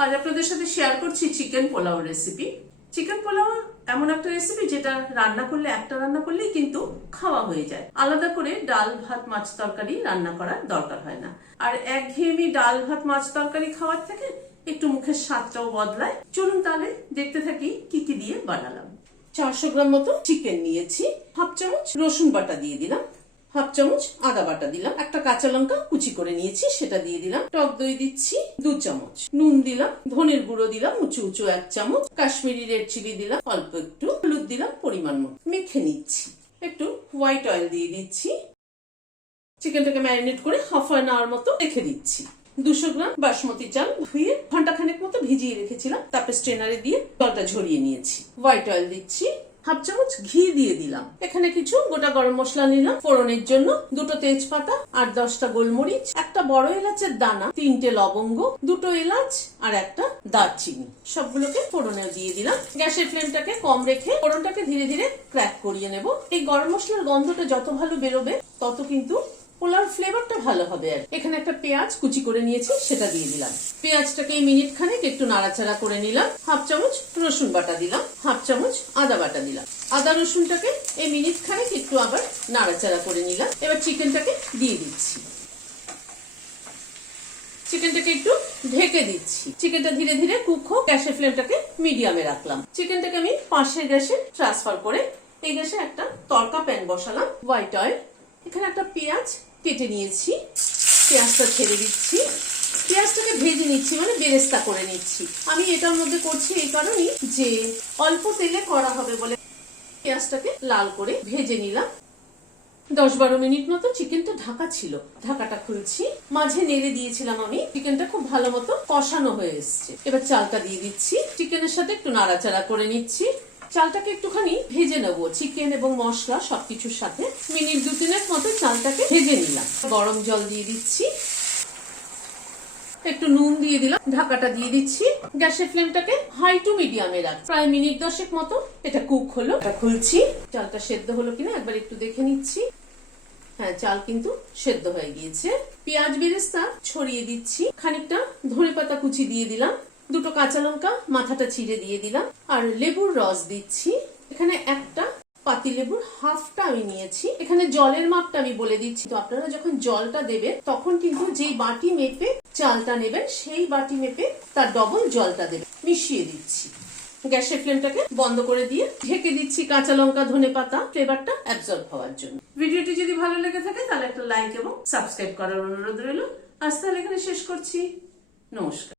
আজ আপনাদের সাথে শেয়ার করছি chicken pulao recipe. Chicken pulao এমন একটা রেসিপি যেটা রান্না করলেই কিন্তু খাওয়া হয়ে যায়। আলাদা করে ডাল ভাত মাছ তরকারি রান্না করার দরকার হয় না। আর একঘেয়েমি ডাল ভাত মাছ তরকারি খাওয়ার থেকে একটু মুখের স্বাদটাও বদলায়। চলুন তাহলে দেখতে থাকি কি কি দিয়ে বানালাম। 400 গ্রাম মতো চিকেন নিয়েছি, হাফ চামচ রসুন বাটা দিয়ে দিলাম, হাফ চামচ আদা বাটা দিলাম, একটা কাঁচা লঙ্কা কুচি করে নিয়েছি সেটা দিয়ে দিলাম, টক দই দিচ্ছি 2 চামচ, নুন দিলাম, ধনের গুঁড়ো দিলাম উঁচু উঁচু 1 চামচ, কাশ্মীরি রেড চিলি দিলাম অল্প একটু, হলুদ দিলাম পরিমাণ মতো, মেখে নিচ্ছি। একটু হোয়াইট অয়েল দিয়ে দিচ্ছি। চিকেনটাকে ম্যারিনেট করে হাফ অ্যান আওয়ার মতো রেখে দিচ্ছি। 200 গ্রাম বাসমতি চাল ধুয়ে ঘন্টাখানেক মতো ভিজিয়ে রেখেছিলাম, তারপরে স্ট্রেনারে দিয়ে জলটা ঝরিয়ে নিয়েছি। হোয়াইট অয়েল দিচ্ছি, হাফ চামচ ঘি দিয়ে দিলাম। এখানে কিছু গোটা গরম মশলা নিলাম ফোড়নের জন্য, 2টো তেজপাতা, 8-10টা গোলমরিচ, একটা বড় এলাচের দানা, 3টে লবঙ্গ, 2টো এলাচ আর একটা দারচিনি, সবগুলোকে ফোড়নে দিয়ে দিলাম। গ্যাসের ফ্লেমটাকে কম রেখে ফোড়নটাকে ধীরে ধীরে ক্র্যাক করিয়ে নেব। এই গরম মশলার গন্ধটা যত ভালো বেরোবে তত কিন্তু পোলাওর ফ্লেভারটা ভালো হবে। আর এখানে একটা পেঁয়াজ কুচি করে নিয়েছি সেটা দিয়ে দিলাম। পেঁয়াজটাকে মিনিট খানেক একটু নাড়াচাড়া করে নিলাম। হাফ চামচ রসুন বাটা দিলাম, হাফ চামচ আদা বাটা দিলাম। আদা রসুনটাকে এই মিনিট খানেক একটু আবার নাড়াচাড়া করে নিলাম। এবার চিকেনটাকে দিয়ে দিচ্ছি। চিকেনটাকে একটু ঢেকে দিচ্ছি। চিকেনটা ধীরে ধীরে কুক হোক। গ্যাসের ফ্লেমটাকে মিডিয়ামে রাখলাম। চিকেনটাকে আমি পাশের গ্যাসে ট্রান্সফার করে এই গ্যাসে একটা তড়কা প্যান বসালাম। হোয়াইট অয়েল, এখানে একটা পেঁয়াজ কেটে নিয়েছি, পেঁয়াজটা ছেড়ে দিচ্ছি। পেঁয়াজটাকে ভেজে নিচ্ছি, মানে বেরেস্তা করে নিচ্ছি। আমি এটার মধ্যে করছি এই কারণেই যে অল্প তেলে করা হবে বলে পেঁয়াজটাকে লাল করে ভেজে নিলাম। 10-12 মিনিট মতো চিকেনটা ঢাকা ছিল, ঢাকাটা খুলছি। মাঝে নেড়ে দিয়েছিলাম আমি। চিকেনটা খুব ভালো মতো কষানো হয়ে এসছে। এবার চালটা দিয়ে দিচ্ছি, চিকেনের সাথে একটু নাড়াচাড়া করে নিচ্ছি। চালটাকে একটুখানি ভেজে নেবো, চিকেন এবং মশলা সবকিছুর সাথে। মিনিট 2-3 মতো চালটাকে ভেজে নিলাম। গরম জল দিয়ে দিচ্ছি, একটু নুন দিয়ে দিলাম, ঢাকাটা দিয়ে দিচ্ছি। গ্যাসের ফ্লেমটাকে হাই টু মিডিয়ামে রাখ। প্রায় মিনিট 10 মতো এটা কুক হলো। এটা খুলছি, চালটা সেদ্ধ হলো কিনা একবার একটু দেখে নিচ্ছি। হ্যাঁ, চাল কিন্তু সেদ্ধ হয়ে গিয়েছে। পেঁয়াজ বেরেস্তা ছড়িয়ে দিচ্ছি, খানিকটা ধনেপাতা কুচি দিয়ে দিলাম, 2টো কাঁচা লঙ্কা মাথাটা চিড়ে দিয়ে দিলাম, আর লেবুর রস দিচ্ছি। এখানে একটা পাতি লেবুর হাফটা আমি নিয়েছি। এখানে জলের মাপটা আমি বলে দিচ্ছি, তো আপনারা যখন জলটা দেবেন তখন কিন্তু যেই বাটি মেপে চালটা নেবেন সেই বাটি মেপে তার ডবল জলটা দেবেন। মিশিয়ে দিচ্ছি। গ্যাসের ফ্লেমটাকে বন্ধ করে দিয়ে ঢেকে দিচ্ছি কাঁচা লঙ্কা ধনেপাতা ফ্লেভারটা অ্যাবজর্ব হওয়ার জন্য। ভিডিওটি যদি ভালো লেগে থাকে তাহলে একটা লাইক এবং সাবস্ক্রাইব করার অনুরোধ রইল। আজ তাহলে এখানে শেষ করছি। নমস্কার।